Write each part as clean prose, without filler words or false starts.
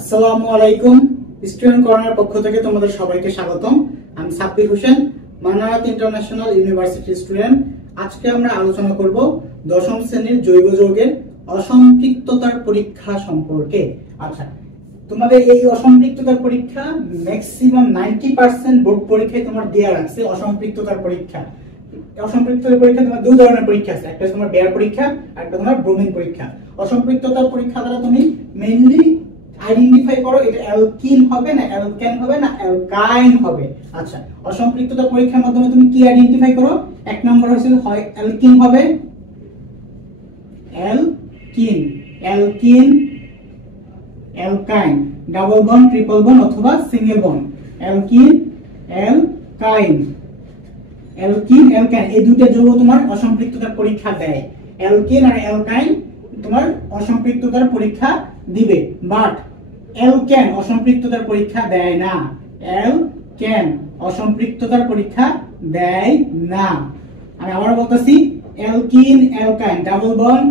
আসসালামু আলাইকুম। Student corner পক্ষ থেকে তোমাদের সবাইকে স্বাগতম। আমি সাব্বির হোসেন, মানারাত ইন্টারন্যাশনাল ইউনিভার্সিটির স্টুডেন্ট। আজকে আমরা আলোচনা করব দশম শ্রেণীর জৈব যৌগের অসম্পৃক্ততার পরীক্ষা সম্পর্কে। আচ্ছা, তোমাদের এই অসম্পৃক্ততার পরীক্ষা ম্যাক্সিমাম 90% বোর্ড পরীক্ষায় তোমার দেয়া রাখছে। অসম্পৃক্ততার পরীক্ষা তোমার দুই ধরনের পরীক্ষা আছে, একটা তোমার বেয়ার পরীক্ষা আর একটা তোমার ব্রোমিন পরীক্ষা। অসম্পৃক্ততার পরীক্ষা দ্বারা তুমি মেইনলি আইডেন্টিফাই করো এটা অ্যালকিন হবে না অ্যালকেন হবে না অ্যালকাইন হবে। আচ্ছা, অসম্পৃক্ততা পরীক্ষার মাধ্যমে তুমি কি আইডেন্টিফাই করো? এক নম্বর হচ্ছে হয় অ্যালকিন হবে, alkene, alkyne, double bond, triple bond অথবা single bond. Alkene, alkyne, alkyne এই দুইটা যৌগ তোমার অসম্পৃক্ততার পরীক্ষা দেয়। অ্যালকিন আর অ্যালকাইন তোমার অসম্পৃক্ততার পরীক্ষা দিবে, বাট অ্যালকেন অসম্পৃক্ততার পরীক্ষা দেয় না। অ্যালকেন অসম্পৃক্ততার পরীক্ষা দেয় না। আমি আবার বলতেছি, alkene, alkyne, double bond,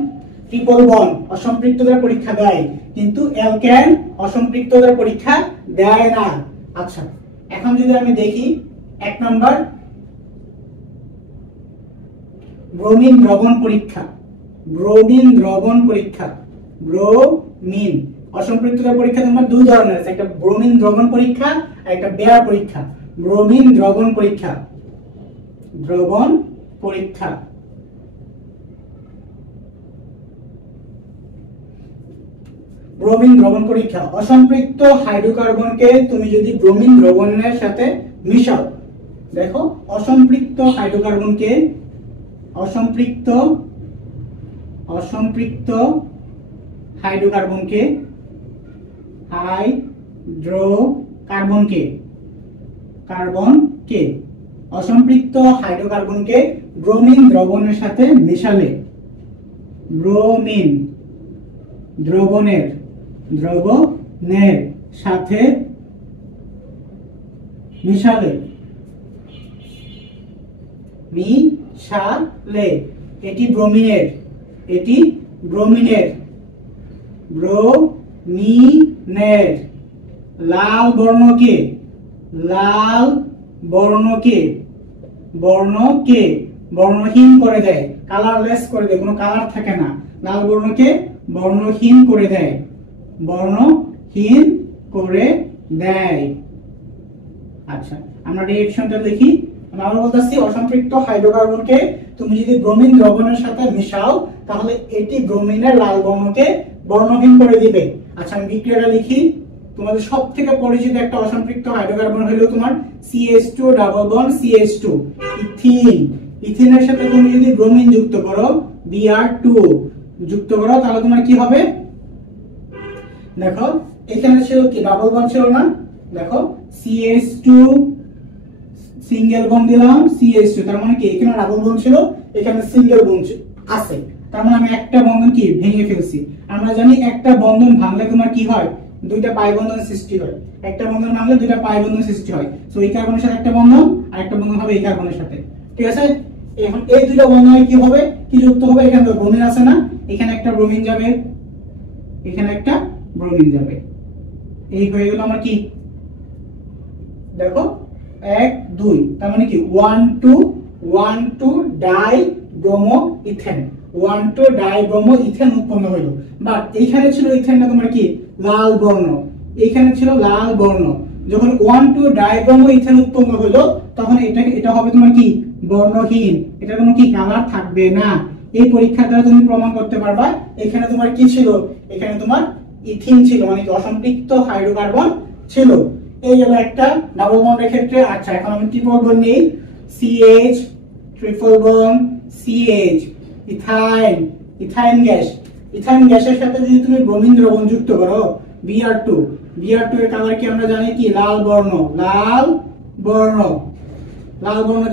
triple bond অসম্পৃক্ততার পরীক্ষা দেয়, কিন্তু অ্যালকেন অসম্পৃক্ততার পরীক্ষা দেয় না। আচ্ছা, এখন যদি আমি দেখি এক নম্বর ব্রোমিন দ্রবণ পরীক্ষা। ব্রোমিন দ্রবণ পরীক্ষা, ব্রোমিন অসম্পৃক্ততার পরীক্ষা তোমার দুই ধরনের আছে, একটা ব্রোমিন দ্রবণ পরীক্ষা আর একটা বেয়ার পরীক্ষা। ব্রোমিন দ্রবণ পরীক্ষা, দ্রবণ পরীক্ষা। ব্রোমিন দ্রবণ পরীক্ষা, অসম্পৃক্ত হাইড্রোকার্বনকে তুমি যদি ব্রোমিন দ্রবণের সাথে মিশাও, দেখো অসম্পৃক্ত হাইড্রোকার্বনকে অসম্পৃক্ত হাইড্রোকার্বনকে অসম্পৃক্ত হাইড্রোকার্বনকে ব্রোমিন দ্রবণের সাথে মিশালে, ব্রোমিন দ্রবণের সাথে মিশালে এটি ব্রোমিনের লাল বর্ণকে বর্ণহীন করে দেয়, কালারলেস করে দেয়, কোনো কালার থাকে না। লাল বর্ণকে বর্ণহীন করে দেয়, আচ্ছা, আমরা রিঅ্যাকশনটা দেখি। আমরা বলতেছি অসম্পৃক্ত হাইড্রোকার্বনকে তুমি যদি ব্রোমিন দ্রবণের সাথে মিশাও, তাহলে এটি ব্রোমিনের লাল বর্ণকে বর্ণহীন করে দিবে। আচ্ছা, আমি বিক্রিয়াটা লিখি। তোমাদের সবথেকে পরিচিত একটা অসম্পৃক্ত হাইড্রোকার্বন হলো তোমার CH2 double bond CH2, ethene. ইথিনের সাথে তুমি যদি ব্রোমিন যুক্ত করো, Br2 যুক্ত করো, তাহলে তোমার কি হবে? দেখো এখানে ছিল কি ডাবল বন্ড ছিল না, দেখো CH2 সিঙ্গেল বন্ড দিলাম CH2, তার মানে কি এখানে ডাবল বন্ড ছিল, এখানে সিঙ্গেল বন্ড আছে, তার মানে আমি একটা বন্ধন কি ভেঙে ফেলছি। আমরা জানি একটা বন্ধন ভাঙলে তোমার কি হয়? দুইটা পাই বন্ধন সৃষ্টি হয়। একটা বন্ধন ভাঙলে দুইটা পাই বন্ধন সৃষ্টি হয়। সো এই কার্বনের সাথে একটা বন্ধন আর একটা বন্ধন হবে এই কার্বনের সাথে, ঠিক আছে? এখন এই দুইটা বন্ধনে কি হবে, কি যুক্ত হবে? এখানে তো ব্রোমিন আছে না, এখানে একটা ব্রোমিন যাবে, এখানে একটা ব্রোমিন যাবে, এই হয়ে গেল আমার কি, দেখো 1 2, তার মানে কি 1 2 dibromoethane, 1 2 dibromoethane উৎপন্ন হলো। বাট এইখানে ছিল ইথেনটা তোমার কি লাল বর্ণ, এইখানে ছিল লাল বর্ণ। যখন 1 2 ডাই ব্রোমো ইথেন উৎপন্ন হলো, তখন এটা হবে তোমার কি বর্ণহীন, এটা কোনো কি কালার থাকবে না। এই পরীক্ষার দ্বারা তুমি প্রমাণ করতে পারবা এখানে তোমার কি ছিল, এখানে তোমার ইথিন ছিল, মানে কি অসম্পৃক্ত হাইড্রোকার্বন ছিল। এই গেল একটা ডাবল বন্ডের ক্ষেত্রে। আচ্ছা, এখন আমি ট্রিপল বন্ড নেই, CH triple bond CH, ethyne গ্যাসের সাথে যদি তুমি ব্রোমিন দ্রবণ যুক্ত করো Br2 এর কালার কি আমরা জানি কি লাল বর্ণ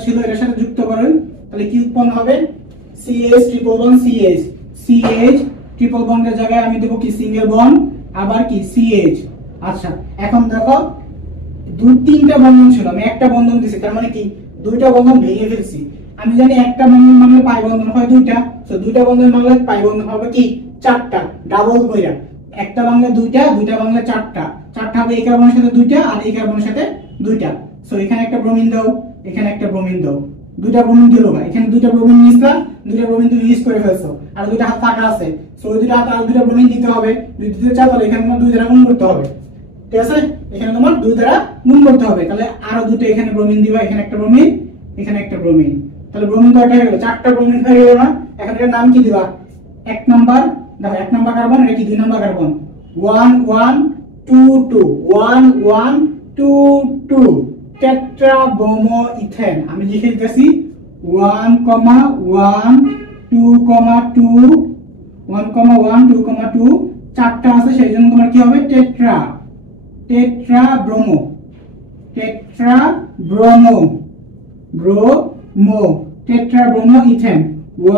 ছিল, এর সাথে যুক্ত করেন, তাহলে কি উৎপন্ন হবে? CH triple bond CH triple বন্ডের জায়গায় আমি দেব কি সিঙ্গেল বন্ড, আবার কি CH। আচ্ছা, এখন দেখো দুই তিনটা বন্ধন ছিল, আমি একটা বন্ধন দিছি, তার মানে কি দুইটা বন্ধন ভেঙে ফেলছি। আমি জানি একটা বন্ধন মানে পাই বন্ধন হয় দুইটা, তো দুইটা বন্ধন মানে পাই বন্ধন হবে কি চারটা, ডাবল কইরা একটা বাংলা দুইটা, দুইটা বাংলা চারটা, চারটা হবে এই কার্বনের সাথে দুইটা আর এই কার্বনের সাথে দুইটা। সো এখানে একটা ব্রোমিন দাও, এখানে একটা ব্রোমিন দাও, দুইটা ব্রোমিন দিল না, এখানে দুইটা ব্রোমিন নিছলা, দুইটা ব্রোমিন তুমি ইউজ করে ফেলছো, আর দুইটা হাত ফাঁকা আছে। সো ওই দুইটা হাত আর দুইটা ব্রোমিন দিতে হবে, যদি দিতে চাও তাহলে এখানে তোমার দুই দ্বারা গুণ করতে হবে, ঠিক আছে? এখানে তোমার দুই দ্বারা গুণ করতে হবে, তাহলে আরো দুটো এখানে ব্রোমিন দিবা, এখানে একটা ব্রোমিন, এখানে একটা ব্রোমিন, তাহলে ব্রোমিন কয়টা হয়ে গেল? চারটা ব্রোমিন হয়ে গেল না? এখন এর নাম কি দিবা? এক নাম্বার, দেখো এক নাম্বার কার্বন, এটা কি দুই নাম্বার কার্বন, 1 1 2 2 1 1 2 2 টেট্রাব্রোমো ইথেন। আমি লিখে দিতেছি 1 1 2 2 1 1 2 2, চারটা আছে সেই জন্য তোমার কি হবে? Tetra, tetrabromo, tetrabromo, bromo, tetrabromo ethane,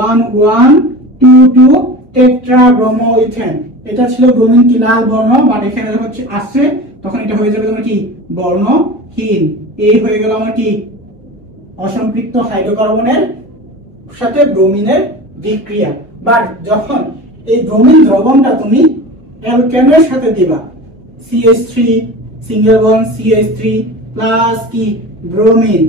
1 1 2 2 tetrabromo ethane. এটা ছিল ব্রোমিন কি লাল বর্ণ, বাট এখানে হচ্ছে আসছে তখন এটা হয়ে যাবে তোমার কি বর্ণহীন। এই হয়ে গেল আমার কি অসম্পৃক্ত হাইড্রোকার্বনের সাথে ব্রোমিনের বিক্রিয়া। বাট যখন এই ব্রোমিন দ্রবণটা তুমি অ্যালকেনের সাথে দিবা, CH3 single bond CH3 plus কি ব্রোমিন,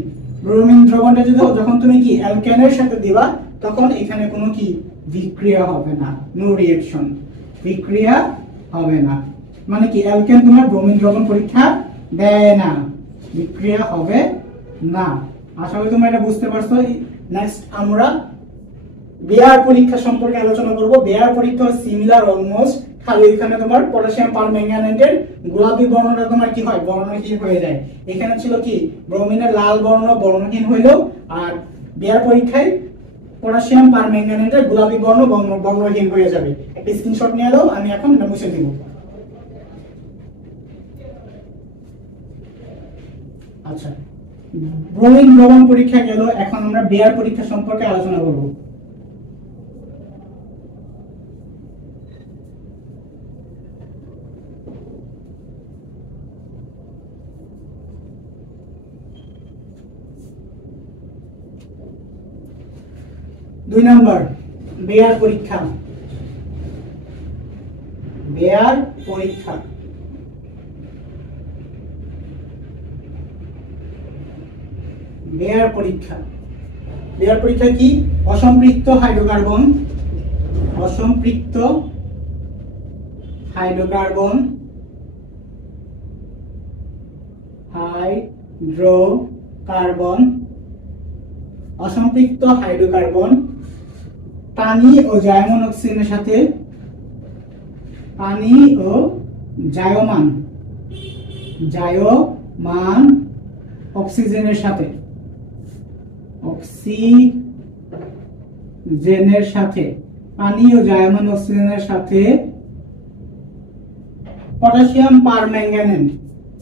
ব্রোমিন দ্রবণটা যখন তুমি কি অ্যালকেনের সাথে দিবা তখন এখানে কোনো কি বিক্রিয়া হবে না, নো রিঅ্যাকশন, বিক্রিয়া হবে না। মানে কি অ্যালকেন তোমার ব্রোমিন দ্রবণ পরীক্ষা দেয় না, বিক্রিয়া হবে না। আশা করি তোমরা এটা বুঝতে পারছো। নেক্সট আমরা বেয়ার পরীক্ষা সম্পর্কে আলোচনা করব। বেয়ার পরীক্ষা সিমিলার অলমোস্ট, খালি এখানে তোমার পটাশিয়াম পারম্যাঙ্গানেটের গোলাপি বর্ণটা তোমার কি হয়? বর্ণহীন হয়ে যায়। এখানে ছিল কি ব্রোমিনের লাল বর্ণ বর্ণহীন হইলো, আর বেয়ার পরীক্ষায় পটাশিয়াম পারম্যাঙ্গানেটের গোলাপি বর্ণ বর্ণহীন হয়ে যাবে। একটা স্ক্রিনশট নিয়ে দাও, আমি এখন এটা মুছে দিব। আচ্ছা, ব্রোমিন দ্রবণ পরীক্ষা গেল, এখন আমরা বেয়ার পরীক্ষা সম্পর্কে আলোচনা করব। দুই নাম্বার বেয়ার পরীক্ষা, বেয়ার পরীক্ষা। বেয়ার পরীক্ষা, বেয়ার পরীক্ষা কি? অসম্পৃক্ত হাইড্রোকার্বন, অসম্পৃক্ত হাইড্রোকার্বন, হাইড্রোকার্বন, অসম্পৃক্ত হাইড্রোকার্বন পানি ও জায়মান অক্সিজেনের সাথে, পানি ও জায়মান, জায়মান অক্সিজেনের সাথে, অক্সিজেনের সাথে, পানি ও জায়মান অক্সিজেনের সাথে potassium permanganate,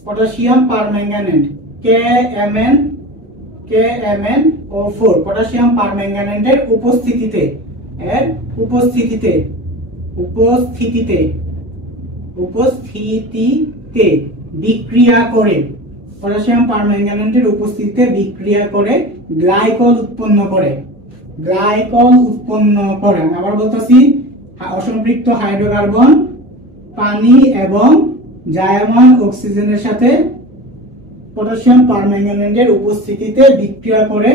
potassium permanganate KMnO4, potassium পারম্যাঙ্গানেটের উপস্থিতিতে, এর উপস্থিতিতে, উপস্থিতিতে, উপস্থিতিতে বিক্রিয়া করে, পটাশিয়াম পারম্যাঙ্গানেটের উপস্থিতিতে বিক্রিয়া করে গ্লাইকল উৎপন্ন করে, গ্লাইকল উৎপন্ন করে। আমি আবার বলতেছি, অসম্পৃক্ত হাইড্রোকার্বন পানি এবং জায়মান অক্সিজেনের সাথে পটাশিয়াম পারম্যাঙ্গানেটের উপস্থিতিতে বিক্রিয়া করে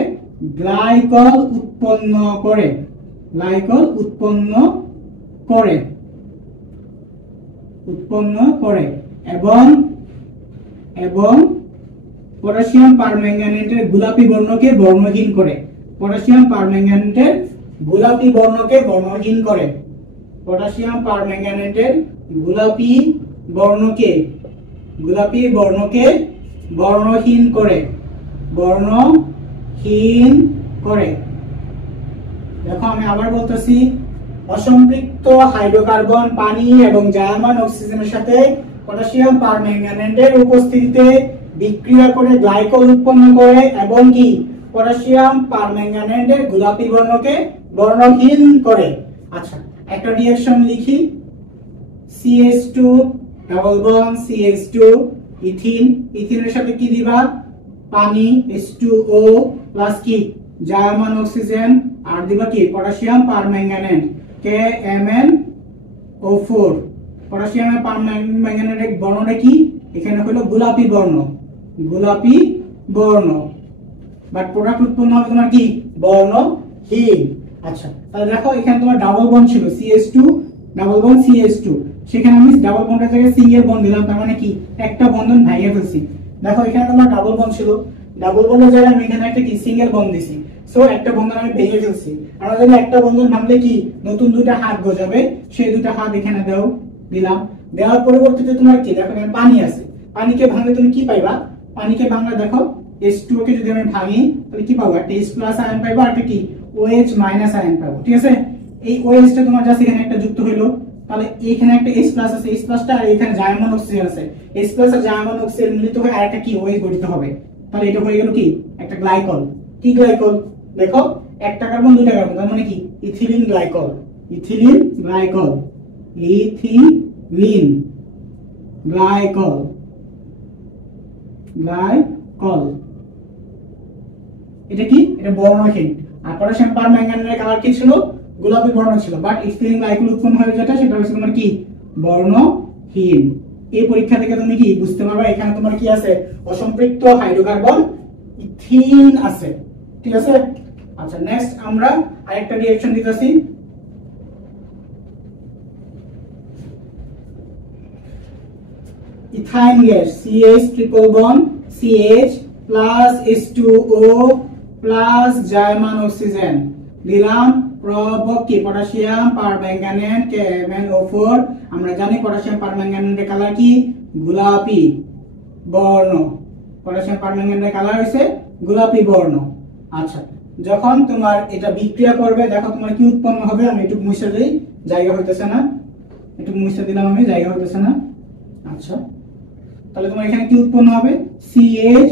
গ্লাইকল উৎপন্ন করে, গ্লাইকল উৎপন্ন করে, উৎপন্ন করে এবং এবং পটাশিয়াম পারম্যাঙ্গানেটের গোলাপি বর্ণকে বর্ণহীন করে, পটাশিয়াম পারম্যাঙ্গানেটের গোলাপি বর্ণকে বর্ণহীন করে, পটাশিয়াম পারম্যাঙ্গানেটের গোলাপি বর্ণকে, গোলাপি বর্ণকে বর্ণহীন করে, বর্ণহীন করে। দেখো আমি আবার বলতেছি, অসম্পৃক্ত হাইড্রোকার্বন পানি এবং জায়মান অক্সিজেনের সাথে পটাশিয়াম পারম্যাঙ্গানেটের উপস্থিতিতে বিক্রিয়া করে গ্লাইকল উৎপন্ন করে এবং কি পটাশিয়াম পারম্যাঙ্গানেটের গোলাপি বর্ণকে বর্ণহীন করে। আচ্ছা, একটা রিঅ্যাকশন লিখি, CH2 double bond CH2 ethene, ইথিনের সাথে কি দিবা? পানি H2O প্লাস কি জায়মান অক্সিজেন, আর দিবা কি পটাশিয়াম পারম্যাঙ্গানেট KMnO4, পটাশিয়ামের পারম্যাঙ্গানেটের বর্ণটা কি, এখানে হলো গোলাপি বর্ণ, গোলাপি বর্ণ, বাট প্রোডাক্ট উৎপন্ন হবে তোমার কি বর্ণহীন। আচ্ছা তাহলে দেখো এখানে তোমার ডাবল বন্ড ছিল CH2 ডাবল বন্ড CH2, সেখানে আমি ডাবল বন্ডের জায়গায় সিঙ্গেল বন্ড দিলাম, তার মানে কি একটা বন্ধন ভেঙে ফেলছি। দেখো এখানে তোমার ডাবল বন্ড ছিল, ডাবল বন্ডের জায়গায় আমি এখানে একটা কি সিঙ্গেল বন্ড দিছি, সো একটা বন্ধন আমি ভেঙে ফেলছি। আমরা যদি একটা বন্ধন ভাঙলে কি নতুন দুইটা হাত গজাবে, সেই দুইটা হাত এখানে দাও, দিলাম। দেওয়ার পরবর্তীতে তোমার কি দেখো এখানে পানি আছে, পানিকে ভাঙলে তুমি কি পাইবা, পানিকে ভাঙলে দেখো H2O কে যদি আমি ভাঙি তাহলে কি পাবো, একটা H+ আয়ন পাবো আর একটা কি OH- আয়ন পাবো, ঠিক আছে। এই OH টা তোমার জাস্ট এখানে একটা যুক্ত হইলো, তাহলে এখানে একটা H+ আছে, H+ টা আর এখানে জার্মান অক্সিজেন আছে, H+ আর জার্মান অক্সিজেন মিলিত হয়ে আরেকটা কি OH গঠিত হবে, তাহলে এটা হয়ে গেল কি একটা গ্লাইকল। কি গ্লাইকল, দেখো একটা কার্বন দুইটা কার্বন, তার মানে কি ethylene glycol, ethylene glycol, ethylene glycol, glycol. এটা কি, এটা বর্ণহীন। আর পটাশিয়াম পারম্যাঙ্গানেটের কালার কি ছিল, গোলাপি বর্ণ ছিল, বাট ইথিলিন গ্লাইকল উৎপন্ন হয়ে যেটা সেটা হচ্ছে তোমার কি বর্ণহীন। এই পরীক্ষা থেকে তুমি কি বুঝতে পারবে, এখানে তোমার কি আছে, অসম্পৃক্ত হাইড্রোকার্বন ইথিন আছে, ঠিক আছে। আচ্ছা নেক্সট আমরা আরেকটা রিঅ্যাকশন দিতেছি, ethyne gas CH triple bond CH plus H2O plus German oxygen দিলাম, প্রবক কি পটাশিয়াম পারম্যাঙ্গানেট KMnO4। আমরা জানি পটাশিয়াম পারম্যাঙ্গানেটের কালার কি গোলাপি বর্ণ, পটাশিয়াম পারম্যাঙ্গানেটের কালার হইছে গোলাপি বর্ণ। আচ্ছা যখন তোমার এটা বিক্রিয়া করবে দেখো তোমার কি উৎপন্ন হবে, আমি একটু মুছে দেই, জায়গা হইতেছে না, একটু মুছে দিলাম আমি, জায়গা হইতেছে না। আচ্ছা তাহলে তোমার এখানে কি উৎপন্ন হবে, CH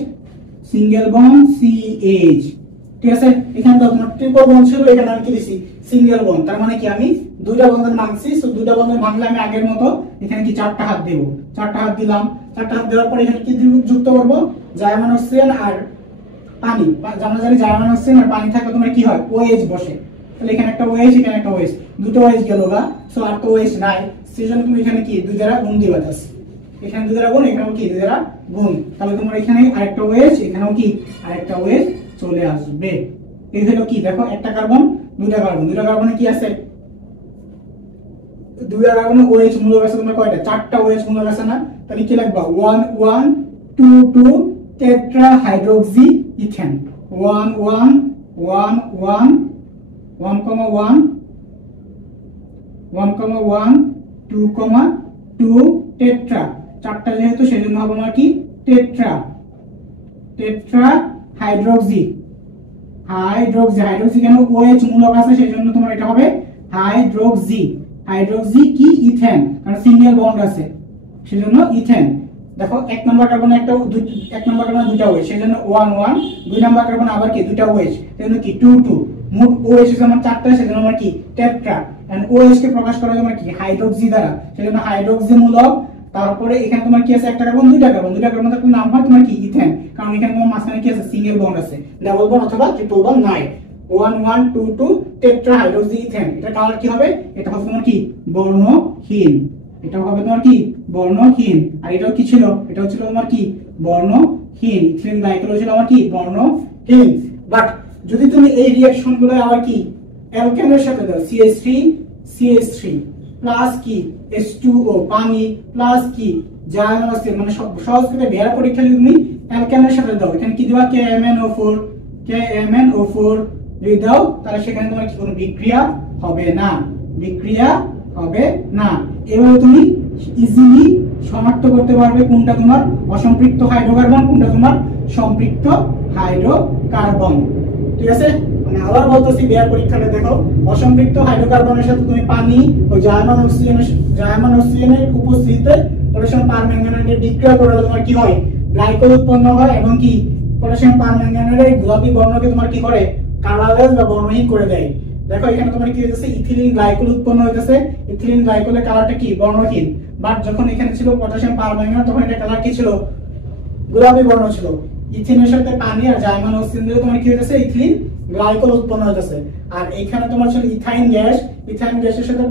সিঙ্গেল বন্ড CH, ঠিক আছে। এখানে তো তোমার ট্রিপল বন্ড ছিল, এখানে আমি কি দিছি সিঙ্গেল বন্ড, তার মানে কি আমি দুইটা বন্ধন ভাঙছি, সো দুইটা বন্ধন ভাঙলে আমি আগের মতো এখানে কি চারটা হাত দেব, চারটা হাত দিলাম। চারটা হাত দেওয়ার পর এখানে কি যুক্ত করব, জার্মান অক্সিজেন আর পানি। আমরা জানি জার্মান অক্সিজেন আর পানি থাকলে তোমার কি হয় OH বসে, তাহলে এখানে একটা OH এখানে একটা OH, দুটো OH গেল গা, সো আর তো OH নাই, সেজন্য তুমি এখানে কি দুই দ্বারা গুণ দিবা, এখানে দুই দ্বারা গুণ, এখানেও কি দুই দ্বারা গুণ, তাহলে তোমার এখানে আরেকটা OH এখানেও কি আরেকটা OH চলে আসবে। এই হলো কি দেখো একটা কার্বন দুইটা কার্বন, দুইটা কার্বনে কি আছে, দুইটা কার্বনে OH মূলক আছে তোমার কয়টা, চারটা OH মূলক আছে না, তাহলে কি লিখবা 1 1 2 2 টেট্রা হাইড্রোক্সি ইথেন, 1 1 1 1 1,1 1,1 2,2 টেট্রা, চারটা যেহেতু সেজন্য হবে আমার কি tetra, tetra hydroxy, hydroxy, hydroxy কেন OH মূলক আছে সেজন্য তোমার এটা হবে হাইড্রোক্সি, হাইড্রোক্সি কি ইথেন, কারণ সিঙ্গেল বন্ড আছে সেজন্য ইথেন। দেখো এক নম্বর কার্বনে এক নম্বর কার্বনে দুইটা OH সেজন্য 1 1, দুই নম্বর কার্বনে আবার কি দুইটা OH সেজন্য কি 2 2, মোট OH যেমন চারটা সেজন্য আমার কি টেট্রা, এন্ড OH কে প্রকাশ করা হয় কি হাইড্রোক্সি দ্বারা, সেজন্য হাইড্রোক্সি মূলক। তারপরে এখানে তোমার কি আছে একটা কার্বন দুইটা কার্বন, দুইটা কার্বন থাকলে নাম হয় তোমার কি ইথেন, কারণ এখানে তোমার মাঝখানে কি আছে সিঙ্গেল বন্ড আছে, ডাবল বন্ড অথবা ট্রিপল বন্ড নাই। 1 1 2 2 টেট্রা হাইড্রোক্সি ইথেন, এটা কালার কি হবে, এটা হবে তোমার কি বর্ণহীন, এটা হবে তোমার কি বর্ণহীন। আর এটাও কি ছিল, এটাও ছিল তোমার কি বর্ণহীন, ইথিলিন গ্লাইকল ছিল আমার কি বর্ণহীন। বাট যদি তুমি এই রিঅ্যাকশন গুলো আবার কি অ্যালকেনের সাথে দাও, CH3 CH3 প্লাস কি H2O পানি প্লাস কি জার্মান অক্সিজেন, মানে সহজ করে বের পরীক্ষা যদি তুমি অ্যালকেনের সাথে দাও, এখানে কি দিবা KMnO4, KMnO4 যদি দাও তাহলে সেখানে তোমার কি কোনো বিক্রিয়া হবে না, বিক্রিয়া হবে না। এভাবে তুমি ইজিলি শনাক্ত করতে পারবে কোনটা তোমার অসম্পৃক্ত হাইড্রোকার্বন, কোনটা তোমার সম্পৃক্ত হাইড্রোকার্বন, ঠিক আছে। মানে আবার বলতেছি বের পরীক্ষাটা দেখো, অসম্পৃক্ত হাইড্রোকার্বনের সাথে তুমি পানি ও জার্মান অক্সিজেনের উপস্থিতিতে পটাশিয়াম পারম্যাঙ্গানেটের বিক্রিয়া করলে তোমার কি হয় গ্লাইকল উৎপন্ন হয়, এবং কি পটাশিয়াম পারম্যাঙ্গানেটের গোলাপি বর্ণকে তোমার কি করে কালারলেস বা বর্ণহীন করে দেয়। দেখো এখানে তোমার কি হইতেছে ইথিলিন গ্লাইকল উৎপন্ন হইতেছে, ইথিলিন গ্লাইকলের কালারটা কি বর্ণহীন, বাট যখন এখানে ছিল পটাশিয়াম পারম্যাঙ্গানেট তখন এটা কালার কি ছিল গোলাপি বর্ণ ছিল। ইথিনের সাথে পানি আর জার্মান অক্সিজেন দিলে তোমার কি হইতেছে ইথিলিন গ্লাইকল উৎপন্ন হইতেছে। আর এখানে তোমার ছিল ইথাইন গ্যাস, ইথাইন গ্যাসের সাথে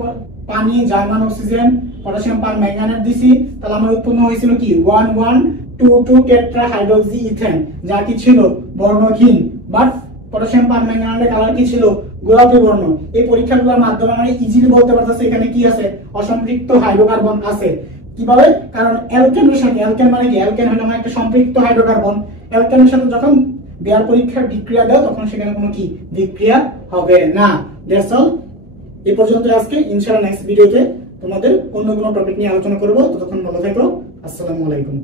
পানি, জার্মান অক্সিজেন, পটাশিয়াম পারম্যাঙ্গানেট দিছি, তাহলে আমার উৎপন্ন হয়েছিল কি 1122 টেট্রা হাইড্রোক্সি ইথেন, যা কি ছিল বর্ণহীন, বাট পটাশিয়াম পারম্যাঙ্গানেটের কালার কি ছিল গোলাপি বর্ণ। এই পরীক্ষাগুলোর মাধ্যমে আমরা ইজিলি বলতে পারতেছি এখানে কি আছে, অসম্পৃক্ত হাইড্রোকার্বন আছে। কিভাবে? কারণ অ্যালকেনের সাথে, অ্যালকেন মানে কি, অ্যালকেন হলো মানে একটা সম্পৃক্ত হাইড্রোকার্বন, অ্যালকেনের সাথে যখন বেয়ার পরীক্ষার বিক্রিয়া দাও তখন সেখানে কোনো কি বিক্রিয়া হবে না। দ্যাটস অল, এই পর্যন্ত আজকে। ইনশাআল্লাহ নেক্সট ভিডিওতে তোমাদের অন্য কোনো টপিক নিয়ে আলোচনা করব। ততক্ষণ ভালো থেকো। আসসালামু আলাইকুম।